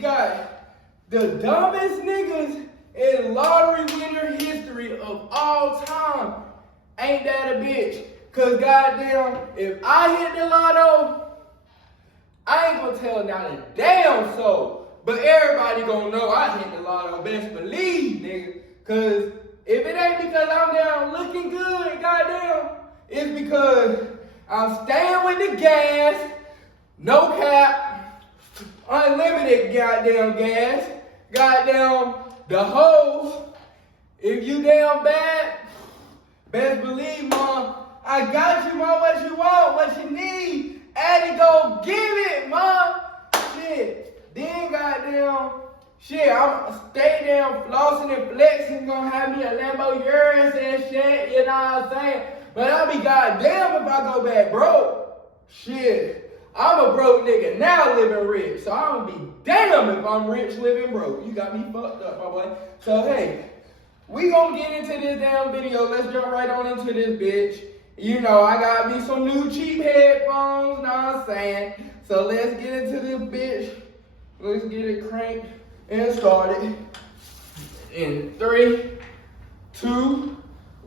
got the dumbest niggas in lottery winner history of all time. Ain't that a bitch? Cause goddamn, if I hit the lotto, I ain't gonna tell not a damn soul. But everybody gonna know I hit the lotto, best believe, nigga. Cause if it ain't because I'm down looking good, goddamn, it's because I'm staying with the gas, no cap, unlimited goddamn gas, goddamn the hose. If you damn bad, best believe, mom, I got you, mom, what you want, what you need. Addy, go give it, mom. Shit. Then goddamn, shit, I'm stay down flossing and flexing, gonna have me a Lambo Urus and shit, you know what I'm saying? But I'll be goddamn if I go back broke. Shit, I'm a broke nigga now living rich, so I'm gonna be damn if I'm rich living broke. You got me fucked up, my boy. So hey, we gonna get into this damn video. Let's jump right on into this bitch. You know, I got me some new cheap headphones, know what I'm saying? So let's get into this bitch. Let's get it cranked and started. In 3, 2,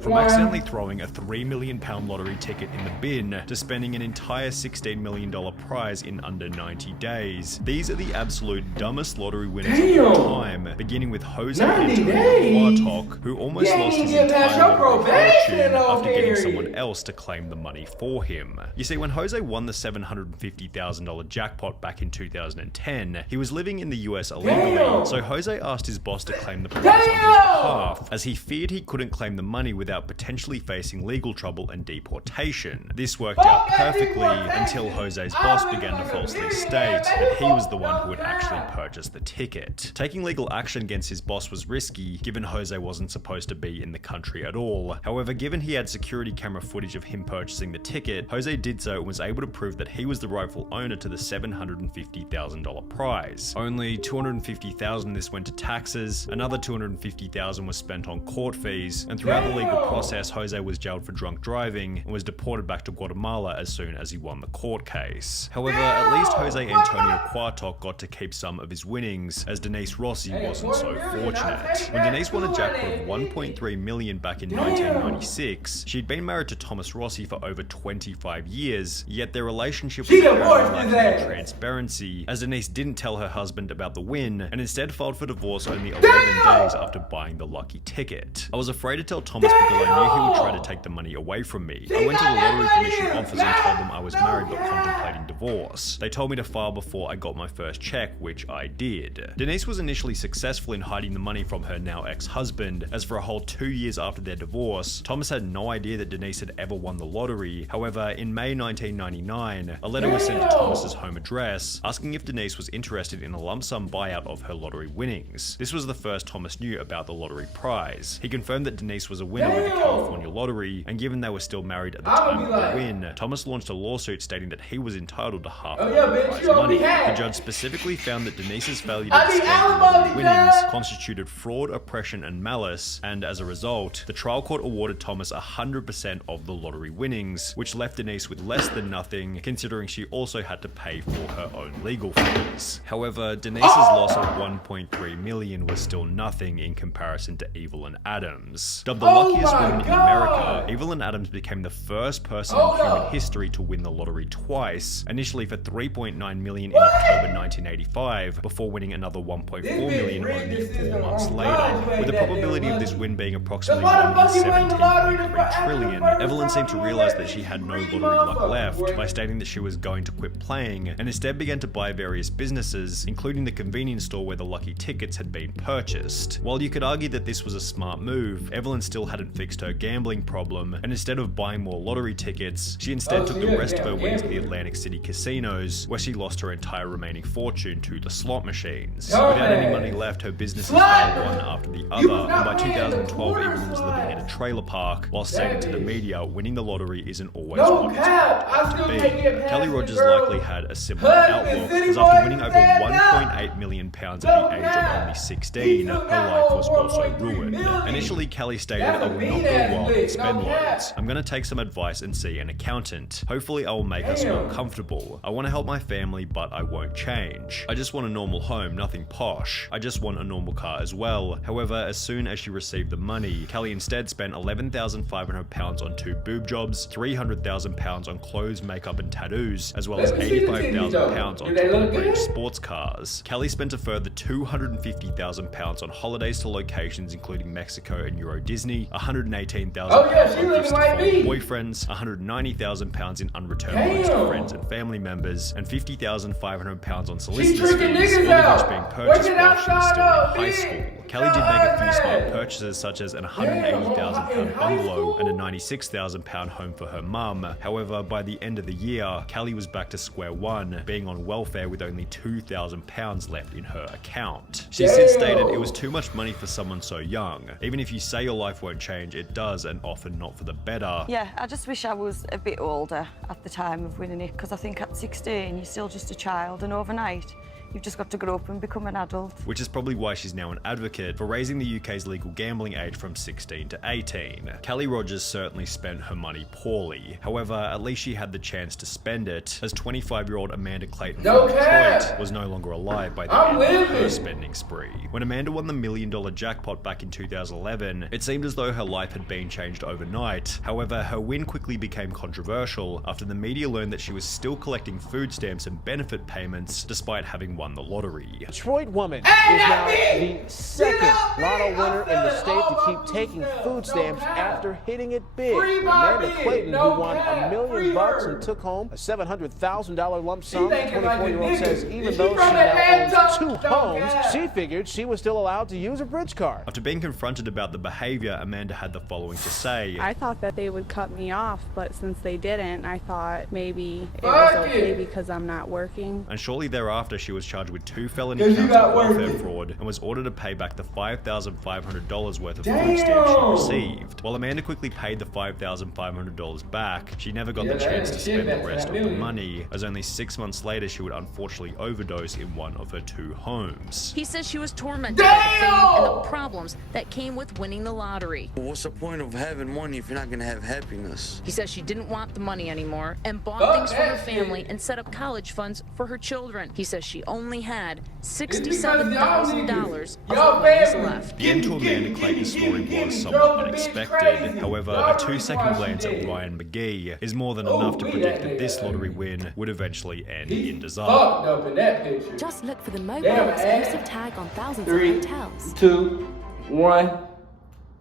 From accidentally throwing a £3 million lottery ticket in the bin to spending an entire $16 million prize in under 90 days. These are the absolute dumbest lottery winners of all time, beginning with Jose Antonio Cuartoc, who almost lost his entire lottery fortune after getting someone else to claim the money for him. You see, when Jose won the $750,000 jackpot back in 2010, he was living in the US illegally, so Jose asked his boss to claim the prize on his behalf, as he feared he couldn't claim the money without potentially facing legal trouble and deportation. This worked out perfectly until Jose's boss began to falsely state that he was the one who had actually purchased the ticket. Taking legal action against his boss was risky, given Jose wasn't supposed to be in the country at all. However, given he had security camera footage of him purchasing the ticket, Jose did so and was able to prove that he was the rightful owner to the $750,000 prize. Only $250,000 of this went to taxes, another $250,000 was spent on court fees, and throughout the legal process, Jose was jailed for drunk driving and was deported back to Guatemala as soon as he won the court case. However, at least Jose Antonio Cuartoc got to keep some of his winnings, as Denise Rossi wasn't so fortunate. When Denise won a jackpot of $1.3 million back in 1996, she'd been married to Thomas Rossi for over 25 years, yet their relationship was lacking transparency, as Denise didn't tell her husband about the win and instead filed for divorce only 11 days after buying the lucky ticket. I was afraid to tell Thomas because I knew he would try to take the money away from me. I went to the Lottery Commission office and told them I was married but contemplating divorce. They told me to file before I got my first check, which I did. Denise was initially successful in hiding the money from her now ex-husband, as for a whole 2 years after their divorce, Thomas had no idea that Denise had ever won the lottery. However, in May 1999, a letter was sent to Thomas's home address, asking if Denise was interested in a lump sum buyout of her lottery winnings. This was the first Thomas knew about the lottery prize. He confirmed that Denise was a winner with the California lottery, and given they were still married at the time of the win, Thomas launched a lawsuit stating that he was entitled to half of the prize money. The judge specifically found that Denise's failure to disclose the lottery winnings constituted fraud, oppression, and malice, and as a result, the trial court awarded Thomas 100% of the lottery winnings, which left Denise with less than nothing, considering she also had to pay for her own legal fees. However, Denise's loss of $1.3 million was still nothing in comparison to Evelyn Adams. Dubbed the luckiest woman in America, Evelyn Adams became the first person in human history to win the lottery twice, initially for $3.9 million in October 1985, before winning another $1.4 million only 4 months later. With the probability of this win being approximately 1 in 17.3 trillion, Evelyn seemed to realize that she had no lottery luck left by stating that she was going to quit playing, and instead began to buy various businesses, including the convenience store where the lucky tickets had been purchased. While you could argue that this was a smart move, Evelyn still hadn't fixed her gambling problem, and instead of buying more lottery tickets, she instead took the rest of her winnings to the Atlantic City casinos, where she lost her entire remaining fortune to the slot machines. Without any money left, her businesses failed one after the other, and by 2012 Evelyn was living in a trailer park, while stating to the media, winning the lottery isn't always what it's supposed to be. Kelly Rogers likely had a similar outlook, as after winning over £1.8 million at the age of only 16, her life was also ruined. Initially, Kelly stated, "I will mean not go ass wild lick, and spend no cap. loads. I'm gonna take some advice and see an accountant. Hopefully I will make us more comfortable. I want to help my family, but I won't change. I just want a normal home, nothing posh. I just want a normal car as well. However, as soon as she received the money, Kelly instead spent £11,500 on 2 boob jobs, £300,000 on clothes, makeup and tattoos, as well as £85,000 on top-of-the-range sports cars. Kelly spent a further £250,000 on holidays to locations including Mexico and Euro Disney, £118,000 on gifts to foreign boyfriends, £190,000 in unreturned loans to friends and family members, and £50,500 on solicitors fees, all of which being purchased while she was still in high school. Kelly did make a few smart purchases such as an £180,000 bungalow and a £96,000 home for her mum. However, by the end of the year, Kelly was back to square one, being on welfare with only £2,000 left in her account. She since stated it was too much money for someone so young. Even if you say your life won't change, it does, and often not for the better. Yeah, I just wish I was a bit older at the time of winning it, because I think at 16 you're still just a child, and overnight you've just got to grow up and become an adult. Which is probably why she's now an advocate for raising the UK's legal gambling age from 16 to 18. Kelly Rogers certainly spent her money poorly. However, at least she had the chance to spend it, as 25-year-old Amanda Clayton from Detroit was no longer alive by the end of her spending spree. When Amanda won the $1 million jackpot back in 2011, it seemed as though her life had been changed overnight. However, her win quickly became controversial after the media learned that she was still collecting food stamps and benefit payments despite having won the lottery. Detroit woman is now the second lotto winner in the state to keep taking food stamps after hitting it big. Amanda Clayton, who won $1 million and took home a $700,000 lump sum. The 24-year-old says even though she now owns 2 homes, she figured she was still allowed to use a bridge card. After being confronted about the behavior, Amanda had the following to say. I thought that they would cut me off, but since they didn't, I thought maybe it was okay because I'm not working. And shortly thereafter, she was charged with 2 felony counts of welfare fraud and was ordered to pay back the $5,500 worth of food stamps she received. While Amanda quickly paid the $5,500 back, she never got the chance to spend the rest of the money, as only 6 months later she would unfortunately overdose in one of her 2 homes. He says she was tormented by the fame and the problems that came with winning the lottery. What's the point of having money if you're not gonna have happiness? He says she didn't want the money anymore and bought things for her family and set up college funds for her children. He says she only had $67,000 of monies left. The end to Amanda Clayton's story was somewhat unexpected. However, a 2-second glance at Ryan McGee is more than enough to predict that this lottery win would eventually end in disaster. Just look for the mobile exclusive tag on thousands of hotels. 2, 1.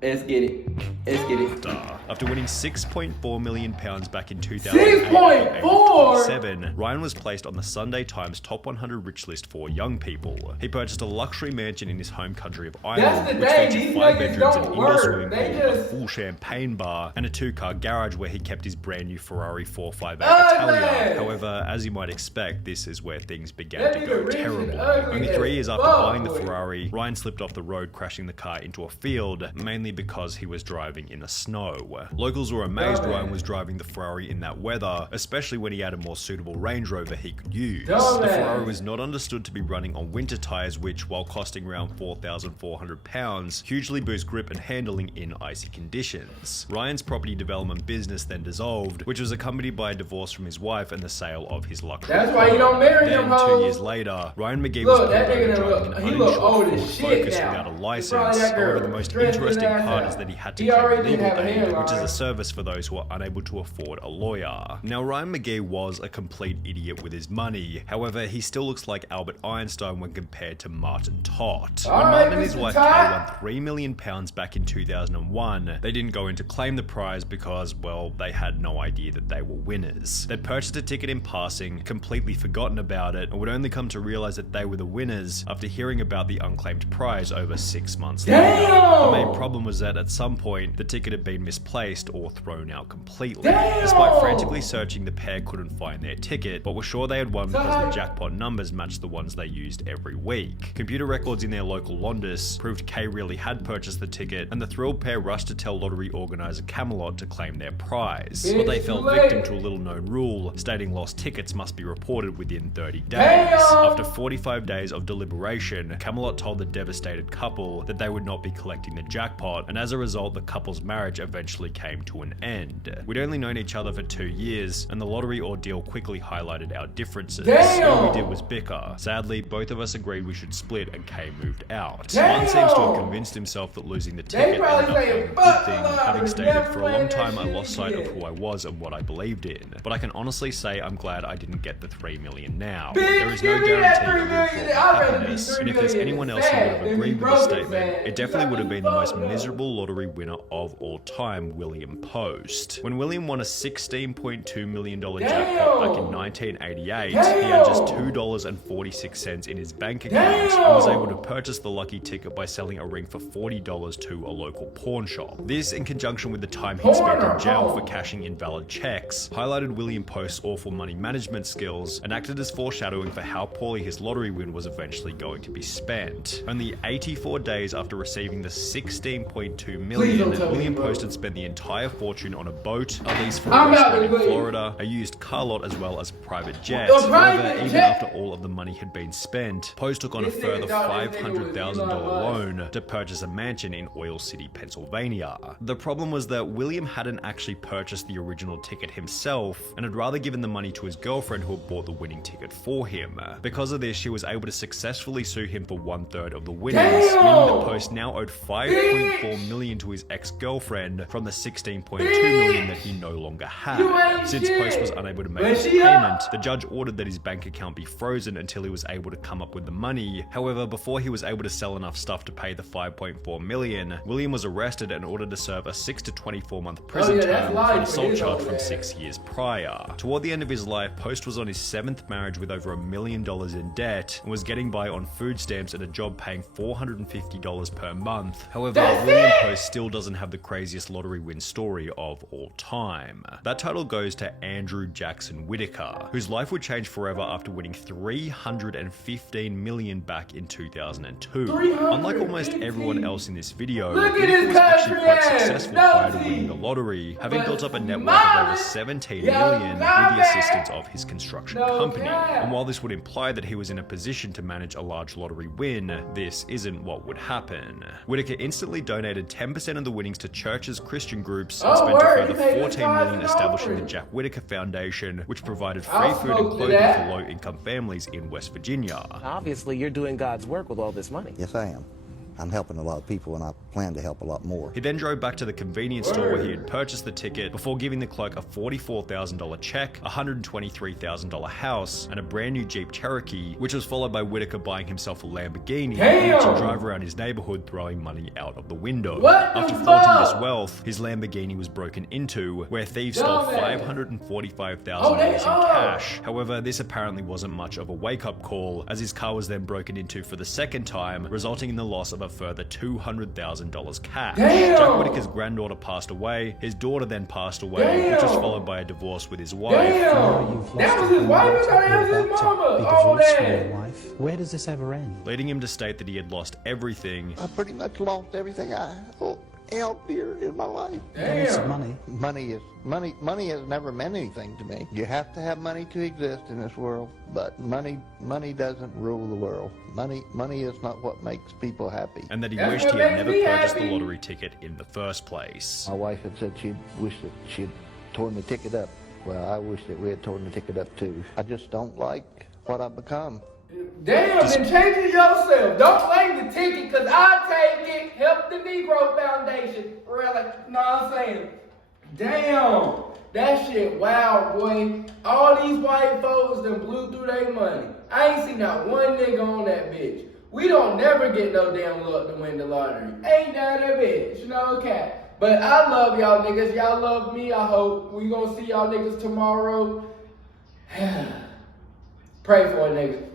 Let's get it. Let's get it. After winning £6.4 million back in 2007, Ryan was placed on the Sunday Times Top 100 Rich list for young people. He purchased a luxury mansion in his home country of Ireland, which featured 5 bedrooms, an indoor swimming pool, a full champagne bar, and a 2-car garage where he kept his brand new Ferrari 458 Italia. However, as you might expect, this is where things began to go terrible. Only 3 years after buying the Ferrari, Ryan slipped off the road, crashing the car into a field, mainly because he was driving in the snow. Locals were amazed Ryan was driving the Ferrari in that weather, especially when he had a more suitable Range Rover he could use. The Ferrari was not understood to be running on winter tyres, which, while costing around £4,400, hugely boost grip and handling in icy conditions. Ryan's property development business then dissolved, which was accompanied by a divorce from his wife and the sale of his luxury. That's why you don't marry him, hoes. 2 years later, Ryan McGee was pulled over driving an uninsured Ford Focus without a license. However, the most interesting part is that he had to claim legal aid, which is a service for those who are unable to afford a lawyer. Now, Ryan McGee was a complete idiot with his money. However, he still looks like Albert Einstein when compared to Martin Todd. When Martin and his wife Kay won £3 million back in 2001, they didn't go in to claim the prize because, well, they had no idea that they were winners. They'd purchased a ticket in passing, completely forgotten about it, and would only come to realize that they were the winners after hearing about the unclaimed prize over 6 months later. The main problem was that at some point, the ticket had been misplaced replaced or thrown out completely. Damn! Despite frantically searching, the pair couldn't find their ticket, but were sure they had won because the jackpot numbers matched the ones they used every week. Computer records in their local Londis proved Kay really had purchased the ticket, and the thrilled pair rushed to tell lottery organizer Camelot to claim their prize. But they fell victim to a little-known rule, stating lost tickets must be reported within 30 days. After 45 days of deliberation, Camelot told the devastated couple that they would not be collecting the jackpot, and as a result, the couple's marriage eventually came to an end. We'd only known each other for 2 years, and the lottery ordeal quickly highlighted our differences. All we did was bicker. Sadly, both of us agreed we should split, and Kay moved out. One seems to have convinced himself that losing the ticket ended up being a good thing, having stated, "For a long time I lost sight of who I was and what I believed in. But I can honestly say I'm glad I didn't get the 3 million now. There is no guarantee it would brought happiness, and if there's anyone else who would have agreed with the statement, it definitely would have been the most miserable lottery winner of all time, William Post. When William won a $16.2 million jackpot back in 1988, he had just $2.46 in his bank account and was able to purchase the lucky ticket by selling a ring for $40 to a local pawn shop. This, in conjunction with the time he spent in jail for cashing invalid checks, highlighted William Post's awful money management skills and acted as foreshadowing for how poorly his lottery win was eventually going to be spent. Only 84 days after receiving the $16.2 million, William Post had spent the entire fortune on a boat, a lease for a restaurant in Florida, a used car lot, as well as private jets. However, even after all of the money had been spent, Post took on a further $500,000 loan to purchase a mansion in Oil City, Pennsylvania. The problem was that William hadn't actually purchased the original ticket himself and had rather given the money to his girlfriend who had bought the winning ticket for him. Because of this, she was able to successfully sue him for 1/3 of the winnings, meaning that Post now owed $5.4 million to his ex-girlfriend from the $16.2 million that he no longer had. Since Post was unable to make his payment, the judge ordered that his bank account be frozen until he was able to come up with the money. However, before he was able to sell enough stuff to pay the $5.4 million, William was arrested and ordered to serve a 6 to 24 month prison term for an assault charge from 6 years prior. Toward the end of his life, Post was on his 7th marriage with over $1 million in debt and was getting by on food stamps at a job paying $450 per month. However, William Post still doesn't have the craziest lottery win story of all time. That title goes to Andrew Jackson Whitaker, whose life would change forever after winning $315 million back in 2002. Unlike almost everyone else in this video, Whitaker was actually quite successful prior to winning the lottery, having built up a net worth of over $17 million with the assistance of his construction company. And while this would imply that he was in a position to manage a large lottery win, this isn't what would happen. Whitaker instantly donated 10% of the winnings to churches, Christian groups, and spent a further $14 million establishing the Jack Whitaker Foundation, which provided free food and clothing for low-income families in West Virginia. Obviously, you're doing God's work with all this money. Yes, I am. I'm helping a lot of people, and I plan to help a lot more. He then drove back to the convenience store where he had purchased the ticket before giving the clerk a $44,000 check, a $123,000 house, and a brand new Jeep Cherokee, which was followed by Whitaker buying himself a Lamborghini, in which he drive around his neighborhood throwing money out of the window. After flaunting this wealth, his Lamborghini was broken into, where thieves stole $545,000 in cash. However, this apparently wasn't much of a wake-up call, as his car was then broken into for the second time, resulting in the loss of a further $200,000 cash. Jack Whitaker's granddaughter passed away, his daughter then passed away, which was followed by a divorce with his wife. That was his wife? I thought that was his mama. Where does this ever end? Leading him to state that he had lost everything. I pretty much lost everything I held dear in my life. Money has never meant anything to me. You have to have money to exist in this world, but money doesn't rule the world. Money is not what makes people happy. And that he wished he had never purchased the lottery ticket in the first place. My wife had said she'd wished that she'd torn the ticket up. Well, I wish that we had torn the ticket up too. I just don't like what I've become. Damn, then change it yourself. Don't blame the ticket, because I take it. Help the Negro Foundation. Really? Know what I'm saying? Damn. That shit, wow, boy. All these white folks done blew through their money. I ain't seen not one nigga on that bitch. We don't never get no damn luck to win the lottery. Ain't that a bitch, you know, okay. But I love y'all niggas. Y'all love me, I hope. We gonna see y'all niggas tomorrow. Pray for a nigga.